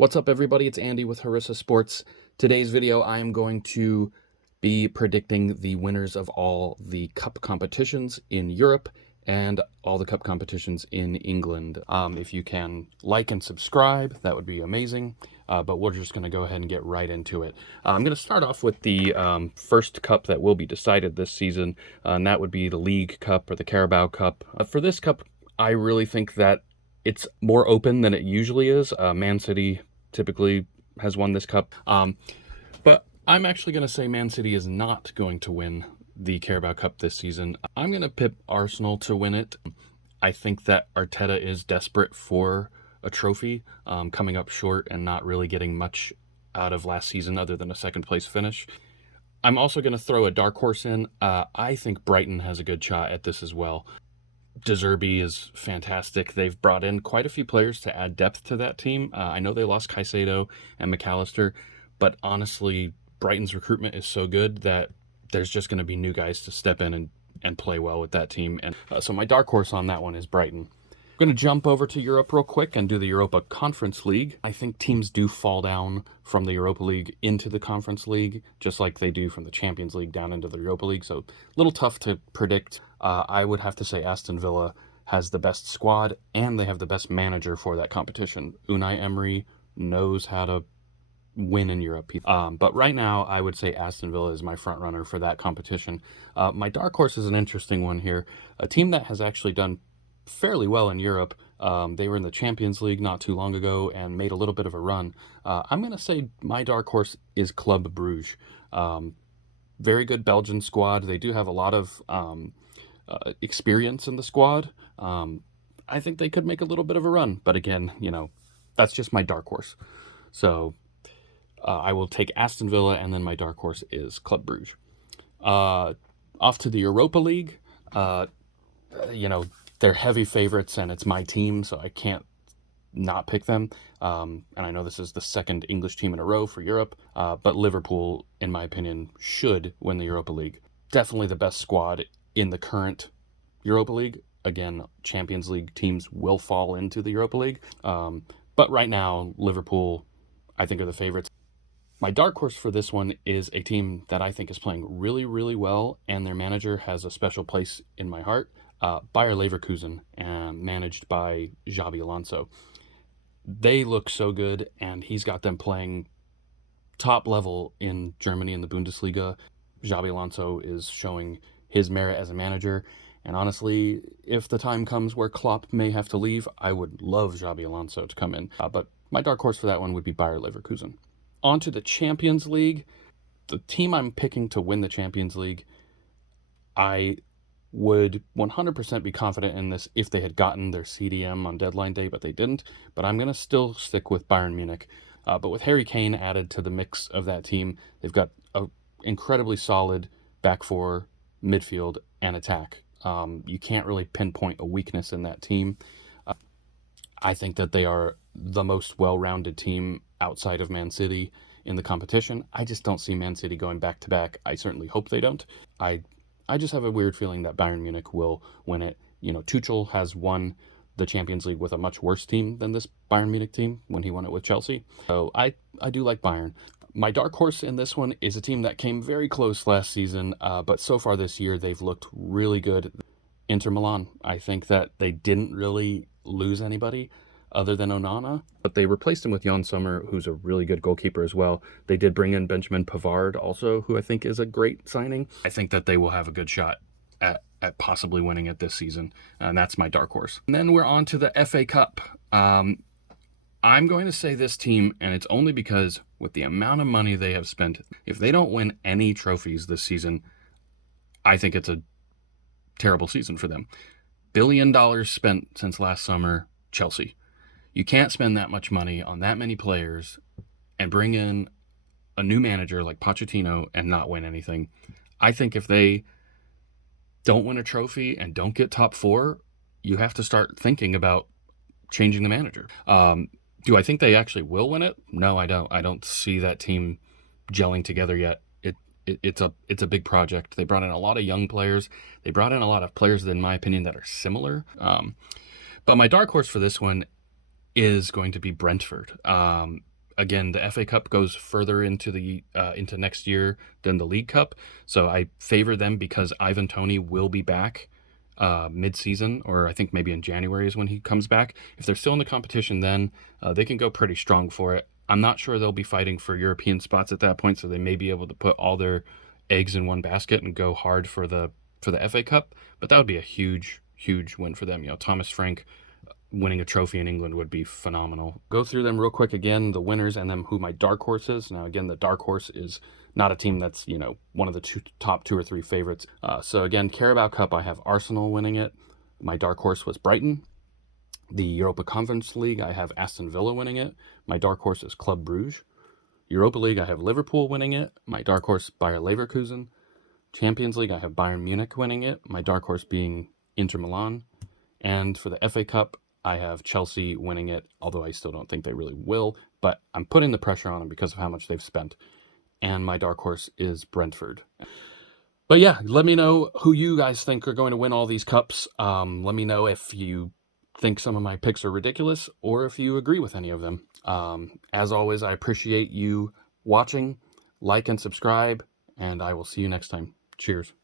What's up, everybody? It's Andy with Harissa Sports. Today's video, I am going to be predicting the winners of all the cup competitions in Europe and all the cup competitions in England. If you can like and subscribe, that would be amazing. But we're just going to go ahead and get right into it. I'm going to start off with the first cup that will be decided this season, and that would be the League Cup or the Carabao Cup. For this cup, I really think that it's more open than it usually is. Man City typically has won this cup. But I'm actually going to say Man City is not going to win the Carabao Cup this season. I'm going to pip Arsenal to win it. I think that Arteta is desperate for a trophy, coming up short and not really getting much out of last season other than a second place finish. I'm also going to throw a dark horse in. I think Brighton has a good shot at this as well. De Zerbi is fantastic. They've brought in quite a few players to add depth to that team. I know they lost Caicedo and McAllister, but honestly, Brighton's recruitment is so good that there's just going to be new guys to step in and play well with that team. And so my dark horse on that one is Brighton. I'm going to jump over to Europe real quick and do the Europa Conference League. I think teams do fall down from the Europa League into the Conference League, just like they do from the Champions League down into the Europa League. So a little tough to predict. I would have to say Aston Villa has the best squad and they have the best manager for that competition. Unai Emery knows how to win in Europe. But right now, I would say Aston Villa is my front runner for that competition. My dark horse is an interesting one here. A team that has actually done fairly well in Europe. They were in the Champions League not too long ago and made a little bit of a run. I'm going to say my dark horse is Club Brugge. Very good Belgian squad. They do have a lot of experience in the squad. I think they could make a little bit of a run. But again, that's just my dark horse. So I will take Aston Villa, and then my dark horse is Club Brugge. Off to the Europa League. They're heavy favorites, and it's my team, so I can't not pick them. And I know this is the second English team in a row for Europe, but Liverpool, in my opinion, should win the Europa League. Definitely the best squad in the current Europa League. Again, Champions League teams will fall into the Europa League. But right now, Liverpool, I think, are the favorites. My dark horse for this one is a team that I think is playing really, really well, and their manager has a special place in my heart. Bayer Leverkusen, managed by Xabi Alonso. They look so good, and he's got them playing top level in Germany in the Bundesliga. Xabi Alonso is showing his merit as a manager, and honestly, if the time comes where Klopp may have to leave, I would love Xabi Alonso to come in. But my dark horse for that one would be Bayer Leverkusen. On to the Champions League. The team I'm picking to win the Champions League, I would 100% be confident in this if they had gotten their CDM on deadline day, but they didn't. But I'm going to still stick with Bayern Munich. But with Harry Kane added to the mix of that team, they've got an incredibly solid back four, midfield, and attack. You can't really pinpoint a weakness in that team. I think that they are the most well-rounded team outside of Man City in the competition. I just don't see Man City going back-to-back. I certainly hope they don't. I just have a weird feeling that Bayern Munich will win it. Tuchel has won the Champions League with a much worse team than this Bayern Munich team when he won it with Chelsea. So I do like Bayern. My dark horse in this one is a team that came very close last season, but so far this year they've looked really good. Inter Milan. I think that they didn't really lose anybody other than Onana, but they replaced him with Jan Sommer, who's a really good goalkeeper as well. They did bring in Benjamin Pavard also, who I think is a great signing. I think that they will have a good shot at possibly winning it this season, and that's my dark horse. And then we're on to the FA Cup. I'm going to say this team, and it's only because with the amount of money they have spent, if they don't win any trophies this season, I think it's a terrible season for them. $1 billion spent since last summer, Chelsea. You can't spend that much money on that many players and bring in a new manager like Pochettino and not win anything. I think if they don't win a trophy and don't get top four, you have to start thinking about changing the manager. Do I think they actually will win it? No, I don't. I don't see that team gelling together yet. It's a big project. They brought in a lot of young players. They brought in a lot of players, in my opinion, that are similar. But my dark horse for this one is going to be Brentford. Again, the FA Cup goes further into the into next year than the League Cup, so I favor them because Ivan Toney will be back mid-season, or I think maybe in January is when he comes back. If they're still in the competition, then they can go pretty strong for it. I'm not sure they'll be fighting for European spots at that point, so they may be able to put all their eggs in one basket and go hard for the FA Cup. But that would be a huge, huge win for them. You know, Thomas Frank winning a trophy in England would be phenomenal. Go through them real quick again, the winners, and then who my dark horse is. Now, again, the dark horse is not a team that's, you know, one of the top two or three favorites. So again, Carabao Cup, I have Arsenal winning it. My dark horse was Brighton. The Europa Conference League, I have Aston Villa winning it. My dark horse is Club Brugge. Europa League, I have Liverpool winning it. My dark horse, Bayer Leverkusen. Champions League, I have Bayern Munich winning it. My dark horse being Inter Milan. And for the FA Cup, I have Chelsea winning it, although I still don't think they really will. But I'm putting the pressure on them because of how much they've spent. And my dark horse is Brentford. But yeah, let me know who you guys think are going to win all these cups. Let me know if you think some of my picks are ridiculous or if you agree with any of them. As always, I appreciate you watching. Like and subscribe, and I will see you next time. Cheers.